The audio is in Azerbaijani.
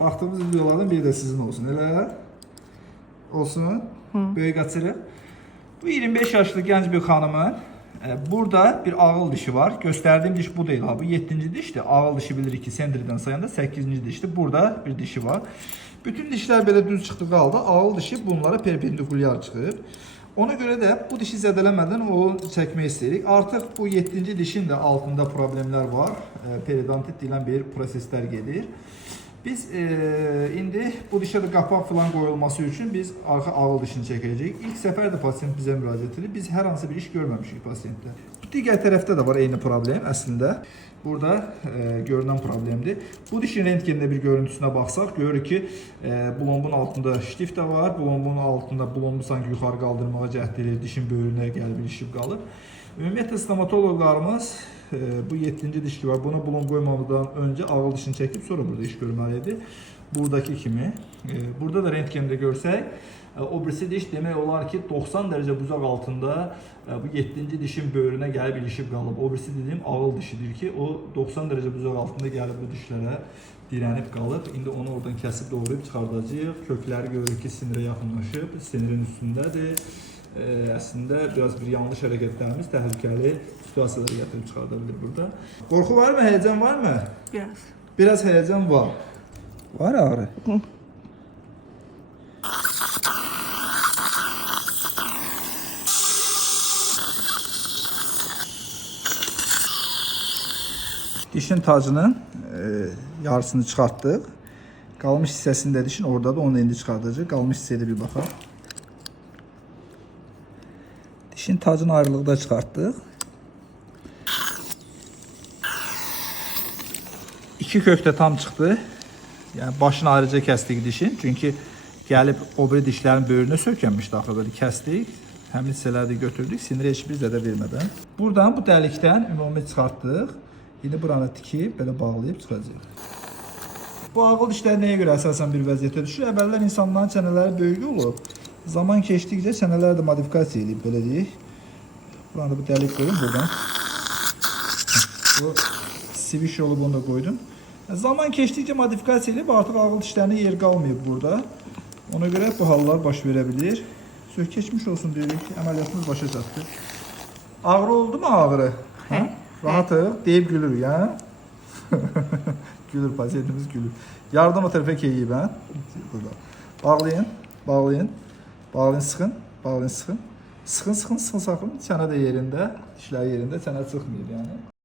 Baxdığımız videolardan biri də sizin olsun. Elə olsun. Böyük açırıq. Bu 25 yaşlı gənc bir xanımın burada bir ağıl dişi var. Göstərdiyim diş bu değil ha. Bu 7-ci dişdir. Ağıl dişi bilirik ki, sendirdən sayanda 8-ci dişdir. Burada bir dişi var. Bütün dişler belə düz çıxdığı halda ağıl dişi bunlara perpendikulyar çıxıb. Ona görə də bu dişi zədələmədən o çəkmək istəyirik. Artıq bu 7-ci dişin də altında problemlər var. Periodontit deyilən bir proseslər gedir. Biz indi bu dişə də qapaq falan qoyulması üçün biz arxa ağıl dişini çəkəcəyik. İlk səfər də pasiyent bizə müraciət edir. Biz hər hansı bir iş görməmişik pasiyentdə. Digər tərəfdə də var eyni problem əslində. Burada görünən problemdir. Bu dişin rentgenində bir görüntüsünə baxsaq, görürük ki, bulombun altında ştif də var. Bulombun altında bulombu sanki yuxarı qaldırmağa cəhd edir, dişin böyrünə gəlib ilişib qalıb. Ümumiyyətlə, stomatologlarımız bu 7-ci diş ki var, buna bulomb qoymamadan öncə ağıl dişini çəkib, sonra burada iş görməlidir. Buradakı kimi. Burada da rentgende görsək, o birisi diş demək olar ki 90 dərəcə buzaq altında bu 7-ci dişin böyrünə gəlib ilişib qalıb. O birisi dediyim ağıl dişidir ki, o 90 dərəcə buzaq altında gəlib bu dişlərə dirənib qalıb. İndi onu oradan kəsib doğrayıb çıxardacağıq. Kökləri görürük ki, sinirə yaxınlaşıb, sinirin üstündədir. Əslində biraz bir yanlış hərəkətlərimiz təhlükəli situasiyalara gətirib çıxarda bilir burada. Qorxu varmı, həyəcan varmı? Biraz. Biraz həyəcan var. Var ağrı. Dişin tacının yarısını çıxartdıq. Qalmış hissəsində dişin oradadır, onu indi çıxardacaq. Qalmış hissəyə də bir baxaq. Dişin tacın ayrılığı da çıxartdıq. İki kök də tam çıxdı. Yəni başını ayrıca kəsdik dişin. Çünki gəlib o biri dişlərin böyrünə sökənmişdi axı, belə kəsdik. Həmin hissələri də götürdük, sinirə heç bir zədə vermədən. Buradan bu dəlikdən ümumi çıxartdıq. İndi buranı tikib belə bağlayıb çıxacaq. Bu ağıl dişləri nəyə görə əsasən bir vəziyyətə düşür? Əvvəllər insanların çənələri böyük olub. Zaman keçdikcə çənələr də modifikasiya edib, belə deyək. Buranı da bu dəlik qoyun buradan. Bu siviş olub, onu da qoydum. Zaman keçdikcə modifikasiya edib, artıq ağıl dişlərine yer qalmayıb burada. Ona görə bu hallar baş verə bilir. Söz keçmiş olsun deyirik, əməliyyatımız başa çatdı. Ağrı oldu mu ağrı? Rahatıq, deyib gülürük, ya. Gülür, pasiyentimiz gülür. Yardım o tərəfə keyib, hə? Bağlayın, bağlayın. Bağlayın, sıxın, bağlayın, sıxın. Sıxın, sıxın, sıxın, sıxın. Çənə də yerində, dişlər yerində, çənə çıxmıyor, yəni.